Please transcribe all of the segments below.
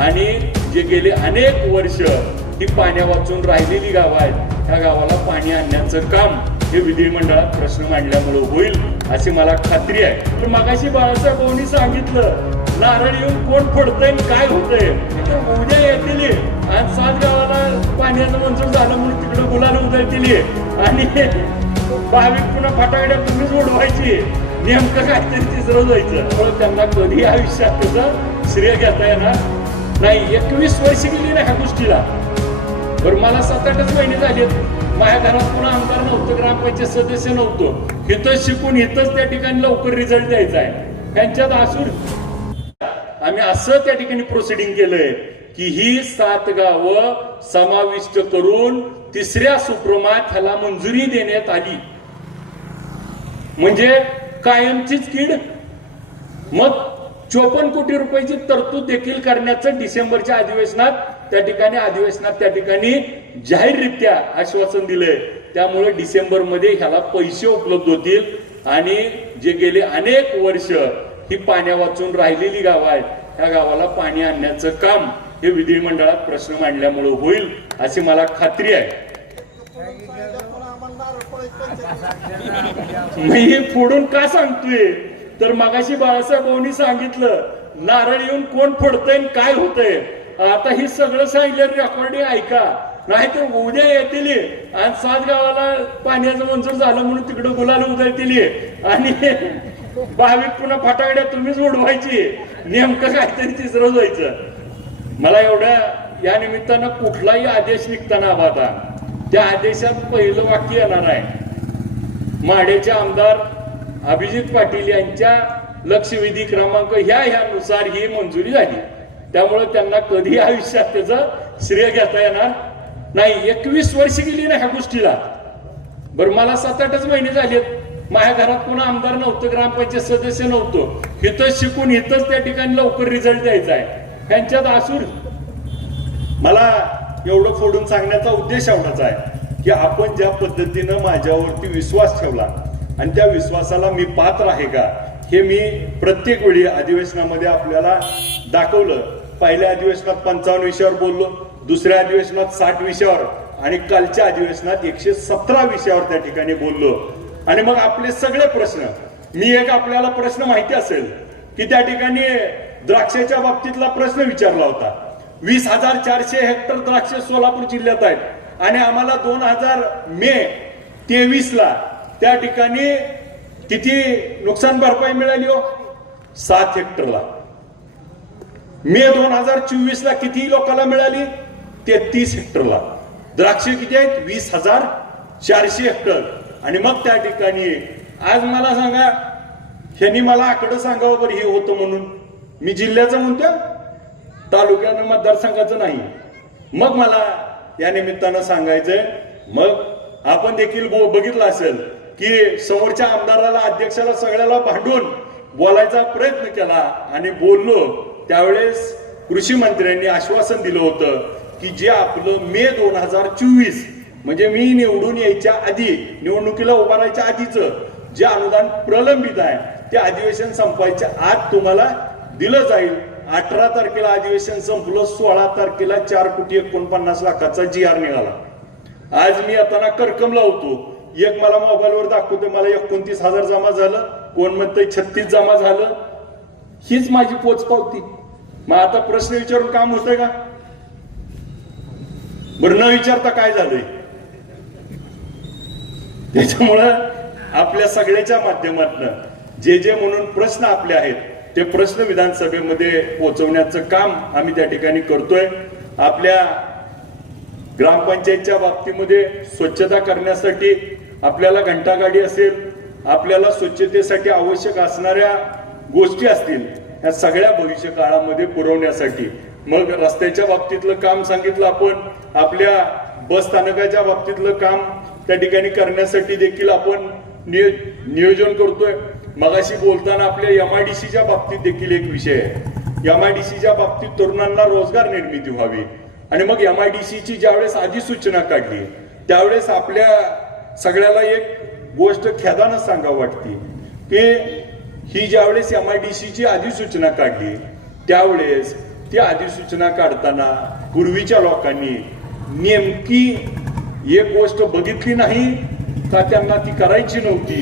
आणि जे गेले अनेक वर्ष ही पाण्या वाचून राहिलेली गावं आहेत त्या गावाला पाणी आणण्याचं काम हे विधिमंडळात प्रश्न मांडल्यामुळे होईल अशी मला खात्री आहे. पण मागाशी बाळासाहेब भाऊनी सांगितलं नारळ येऊन कोण फोडतंय काय होतंय? उद्या येतील आणि सात गावाला पाण्याचं मंजूर झालं म्हणून तिकडे गुलाल उतरतील आणि भाविक पुन्हा फटाकड्या तुम्हीच उडवायची नेमकं काहीतरी तिसरं जायचं. त्यांना कधी आयुष्यात त्याचं श्रेय घेता येणार नाही एकवीस वर्ष गेली ना ह्या गोष्टीला. बरं मला सात आठच महिने झाले माझ्या घरात पुन्हा आमदार नव्हतं ग्रामपंचायत सदस्य नव्हतं. हिथंच शिकून इथंच त्या ठिकाणी लवकर रिझल्ट द्यायचा आहे. त्यांच्यात असून आम्ही असं त्या ठिकाणी प्रोसिडिंग केलंय की ही सात गावं समाविष्ट करून तिसऱ्या सुप्रमात ह्याला मंजुरी देण्यात आली. म्हणजे कायमचीच कीड. मग चोपन्न कोटी रुपयाची तरतूद देखील करण्याचं डिसेंबरच्या अधिवेशनात त्या ठिकाणी अधिवेशनात त्या ठिकाणी जाहीररित्या आश्वासन दिलंय. त्यामुळे डिसेंबरमध्ये ह्याला पैसे उपलब्ध होतील आणि जे गेले अनेक वर्ष ही पाण्या वाचून राहिलेली गावं आहेत त्या गावाला पाणी आणण्याचं काम हे विधिमंडळात प्रश्न मांडल्यामुळे होईल अशी मला खात्री आहे. मी फोडून का सांगतोय? तर मगाशी बाळासाहेब भाऊनी सांगितलं नारळ येऊन कोण फोडतंय आणि काय होतंय? आता हे सगळं सांगितलं रेकॉर्डिंग ऐका. नाहीतर उद्या येतील आणि सात गावाला पाण्याचं मंजूर झालं म्हणून तिकडं गुलाल येतील आणि भाविक पुन्हा फटाकड्या तुम्हीच उडवायची. नेमकं काहीतरी तिसरं जायचं मला एवढ्या या निमित्तानं कुठलाही आदेश निघताना हवा आता. त्या आदेशात पहिलं वाक्य येणार आहे. माडेचे आमदार अभिजित पाटील यांच्या लक्षवेधी क्रमांक ह्या ह्यानुसार ही मंजुरी झाली. त्यामुळे त्यांना कधी आयुष्यात त्याचं श्रेय घेता येणार नाही. एकवीस वर्ष गेली ना ह्या गोष्टीला. बरं मला सात आठच महिने झालेत. माझ्या घरात पुन्हा आमदार नव्हतं ग्रामपंचायत सदस्य नव्हतं. इथंच शिकून इथंच त्या ठिकाणी लवकर रिझल्ट द्यायचा आहे. त्यांच्यात आसूर. मला एवढं फोडून सांगण्याचा उद्देश एवढाच आहे की आपण ज्या पद्धतीनं माझ्यावरती विश्वास ठेवला आणि त्या विश्वासाला मी पात्र आहे का? हे मी प्रत्येक वेळी अधिवेशनामध्ये आपल्याला दाखवलं. पहिल्या अधिवेशनात पंचावन्न विषयावर बोललो दुसऱ्या अधिवेशनात साठ विषयावर आणि कालच्या अधिवेशनात एकशे सतरा विषयावर त्या ठिकाणी बोललो. आणि मग आपले सगळे प्रश्न मी एक आपल्याला प्रश्न माहिती असेल की त्या ठिकाणी द्राक्षाच्या बाबतीतला प्रश्न विचारला होता. वीस हजार चारशे हेक्टर द्राक्ष सोलापूर जिल्ह्यात आहेत आणि आम्हाला दोन हजार मे तेवीस ला त्या ठिकाणी किती नुकसान भरपाई मिळाली हो? सात हेक्टरला. मे दोन हजार चोवीस ला किती लोकांना मिळाली? तेहतीस हेक्टरला. द्राक्ष किती आहेत? वीस हजार चारशे हेक्टर. आणि मग त्या ठिकाणी आज मला सांगा ह्यांनी मला आकडं सांगावं बरं हे होतं म्हणून. मी जिल्ह्याचं म्हणतो तालुक्यानं मतदारसंघाचं नाही. मग मला या निमित्तानं सांगायचंय मग आपण देखील बघितलं असेल की समोरच्या आमदाराला अध्यक्षाला सगळ्याला भांडून बोलायचा प्रयत्न केला आणि बोललो. त्यावेळेस कृषी मंत्र्यांनी आश्वासन दिलं होतं की जे आपलं मे दोन हजार चोवीस म्हणजे मी निवडून यायच्या आधी निवडणुकीला उभारायच्या आधीच आधीचं जे अनुदान प्रलंबित आहे ते अधिवेशन संपायच्या आत तुम्हाला दिलं जाईल. अठरा तारखेला अधिवेशन संपलं सोळा तारखेला चार कोटी एकोणपन्नास लाखाचा जी आर निघाला. आज मी आता करकम लावतो एक मला मोबाईलवर दाखवतो मला एकोणतीस हजार जमा झालं कोण म्हणतंय छत्तीस जमा झालं हीच माझी पोच पावती. मग आता प्रश्न विचारून काम होतंय का? बरं न विचारता काय झालंय? त्याच्यामुळं आपल्या सगळ्याच्या माध्यमातून जे जे म्हणून प्रश्न आपले आहेत ते प्रश्न विधानसभेमध्ये पोहोचवण्याचं काम आम्ही त्या ठिकाणी करतोय. आपल्या ग्रामपंचायतच्या बाबतीमध्ये स्वच्छता करण्यासाठी आपल्याला घंटागाडी असेल आपल्याला स्वच्छतेसाठी आवश्यक असणाऱ्या गोष्टी असतील ह्या सगळ्या भविष्य काळामध्ये पुरवण्यासाठी. मग रस्त्याच्या बाबतीतलं काम सांगितलं आपण आपल्या बस स्थानकाच्या बाबतीतलं काम त्या ठिकाणी करण्यासाठी देखील आपण नियोजन करतोय. मगाशी बोलताना आपल्या एमआयडीसीच्या बाबतीत देखील एक विषय आहे. एमआयडीसीच्या बाबतीत तरुणांना रोजगार निर्मिती व्हावी. आणि मग एमआयडीसीची ज्यावेळेस अधिसूचना काढली त्यावेळेस आपल्या सगळ्याला एक गोष्ट खेदानं सांगा वाटते. की ही ज्यावेळेस एम आय डी सीची अधिसूचना काढली त्यावेळेस ती अधिसूचना काढताना पूर्वीच्या लोकांनी नेमकी एक गोष्ट बघितली नाही का त्यांना ती करायची नव्हती?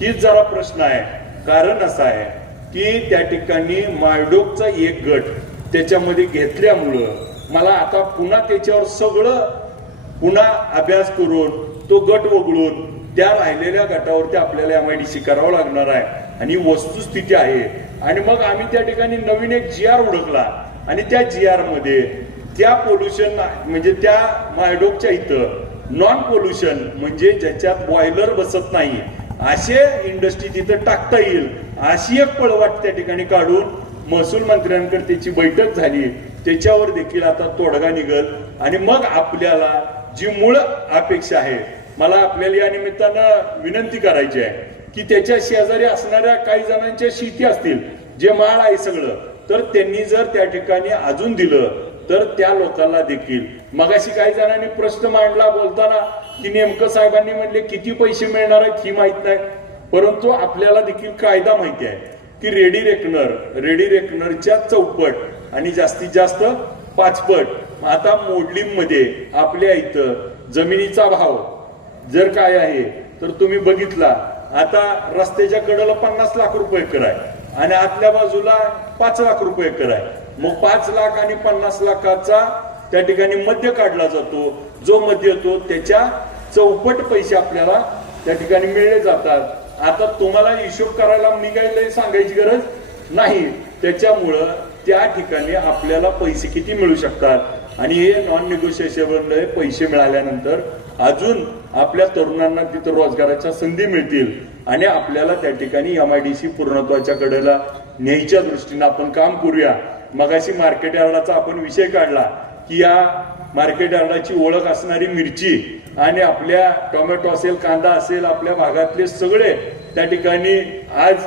हीच जरा प्रश्न आहे. कारण असं आहे की त्या ठिकाणी मायडोकचा एक गट त्याच्यामध्ये घेतल्यामुळं मला आता पुन्हा त्याच्यावर सगळं पुन्हा अभ्यास करून तो गट वगळून त्या राहिलेल्या गटावरती आपल्याला एम आय डी सी करावं लागणार आहे. आणि वस्तुस्थिती आहे. आणि मग आम्ही त्या ठिकाणी नवीन एक जी आर उडकला. आणि त्या जी आरमध्ये त्या पोल्युशन म्हणजे त्या मायडोकच्या इथं नॉन पोल्युशन म्हणजे ज्याच्यात बॉयलर बसत नाही असे इंडस्ट्री तिथं टाकता येईल अशी एक पळवाट त्या ठिकाणी काढून महसूल मंत्र्यांकडे त्याची बैठक झाली. त्याच्यावर देखील आता तोडगा निघल. आणि मग आपल्याला जी मूळ अपेक्षा आहे. मला आपल्याला या निमित्तानं विनंती करायची आहे की त्याच्या शेजारी असणाऱ्या काही जणांच्या शेती असतील जे माळ आहे सगळं तर त्यांनी जर त्या ठिकाणी अजून दिलं तर त्या लोकांना देखील. मगाशी काही जणांनी प्रश्न मांडला बोलताना की नेमकं साहेबांनी म्हटले किती पैसे मिळणार आहेत ही माहीत नाही. परंतु आपल्याला देखील कायदा माहिती आहे की रेडी रेकनर रेडी रेकनरच्या चौपट आणि जास्तीत जास्त पाचपट आता मोडलींमध्ये आपल्या इथं जमिनीचा भाव जर काय आहे तर तुम्ही बघितला. आता रस्त्याच्या कडेला पन्नास लाख रुपये कराय आहे आणि आतल्या बाजूला पाच लाख रुपये कराय आहे. मग पाच लाख आणि पन्नास लाखाचा त्या ठिकाणी मध्य काढला जातो. जो मध्य येतो त्याच्या चौपट पैसे आपल्याला त्या ठिकाणी मिळले जातात. आता तुम्हाला हिशोब करायला मी काही सांगायची गरज नाही. त्याच्यामुळं त्या ठिकाणी आपल्याला पैसे किती मिळू शकतात? आणि हे नॉन निगोशिएशनल पैसे मिळाल्यानंतर अजून आपल्या तरुणांना तिथं रोजगाराच्या संधी मिळतील. आणि आपल्याला त्या ठिकाणी एम आय डी सी पूर्णत्वाच्या कडेला न्यायच्या दृष्टीनं आपण काम करूया. मगाशी मार्केट यार्डाचा आपण विषय काढला की या मार्केट यार्डाची ओळख असणारी मिरची आणि आपल्या टोमॅटो असेल कांदा असेल आपल्या भागातले सगळे त्या ठिकाणी आज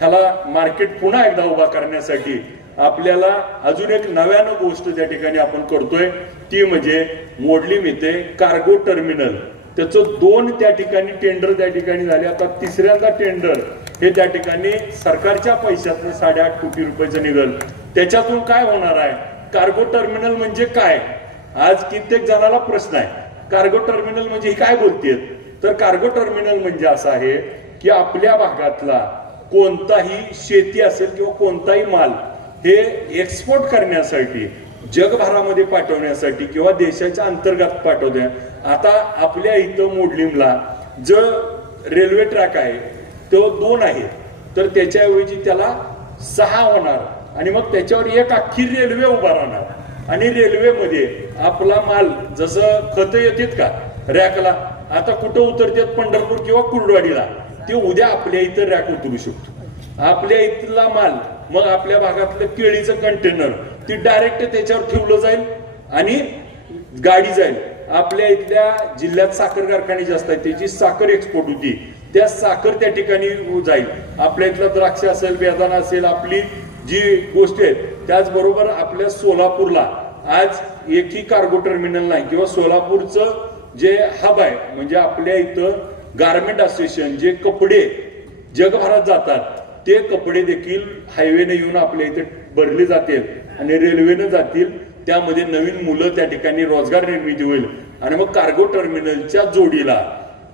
ह्याला मार्केट पुन्हा एकदा उभा करण्यासाठी आपल्याला अजून एक नव्यानं गोष्ट त्या ठिकाणी आपण करतोय. ती म्हणजे मोडली मिते कार्गो टर्मिनल त्याचं दोन त्या ठिकाणी टेंडर त्या ठिकाणी झाले. आता तिसऱ्यांदा टेंडर हे त्या ठिकाणी सरकारच्या पैशातनं साडेआठ कोटी रुपयाचं निघल. त्याच्यातून काय होणार आहे? कार्गो टर्मिनल म्हणजे काय? आज कित्येक जणाला प्रश्न आहे. कार्गो टर्मिनल म्हणजे ही काय बोलतेत? तर कार्गो टर्मिनल म्हणजे असं आहे की आपल्या भागातला कोणताही शेती असेल किंवा कोणताही माल हे एक्सपोर्ट करण्यासाठी जगभरामध्ये पाठवण्यासाठी किंवा देशाच्या अंतर्गत पाठवण्या आता आपल्या इथं मोडलिमला जो रेल्वे ट्रॅक आहे तो दोन आहे. तर त्याच्याऐवजी त्याला सहा होणार. आणि मग त्याच्यावर एक अख्खी रेल्वे उभा राहणार. आणि रेल्वेमध्ये आपला माल जसं खत येतात का रॅकला आता कुठं उतरतात पंढरपूर किंवा कुर्डवाडीला ते उद्या आपल्या इथं रॅक उतरू शकतो. आपल्या इथला माल मग आपल्या भागातलं केळीचं कंटेनर ती डायरेक्ट त्याच्यावर ठेवलं जाईल आणि गाडी जाईल. आपल्या इथल्या जिल्ह्यात साखर कारखाने जास्त आहेत त्याची साखर एक्सपोर्ट होती. त्या साखर त्या ठिकाणी जाईल. आपल्या इथला द्राक्ष असेल बेदाना असेल आपली जी गोष्टी आहेत त्याचबरोबर आपल्या सोलापूरला. आज एकही कार्गो टर्मिनल नाही किंवा सोलापूरचं जे हब आहे म्हणजे आपल्या इथं गारमेंट असोसिएशन जे कपडे जगभरात जातात ते कपडे देखील हायवेने येऊन आपल्या इथे भरले जातील आणि रेल्वेनं जातील. त्यामध्ये नवीन मुलं त्या ठिकाणी रोजगार निर्मिती होईल. आणि मग कार्गो टर्मिनलच्या जोडीला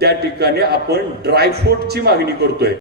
त्या ठिकाणी आपण ड्रायफ्रूटची मागणी करतोय.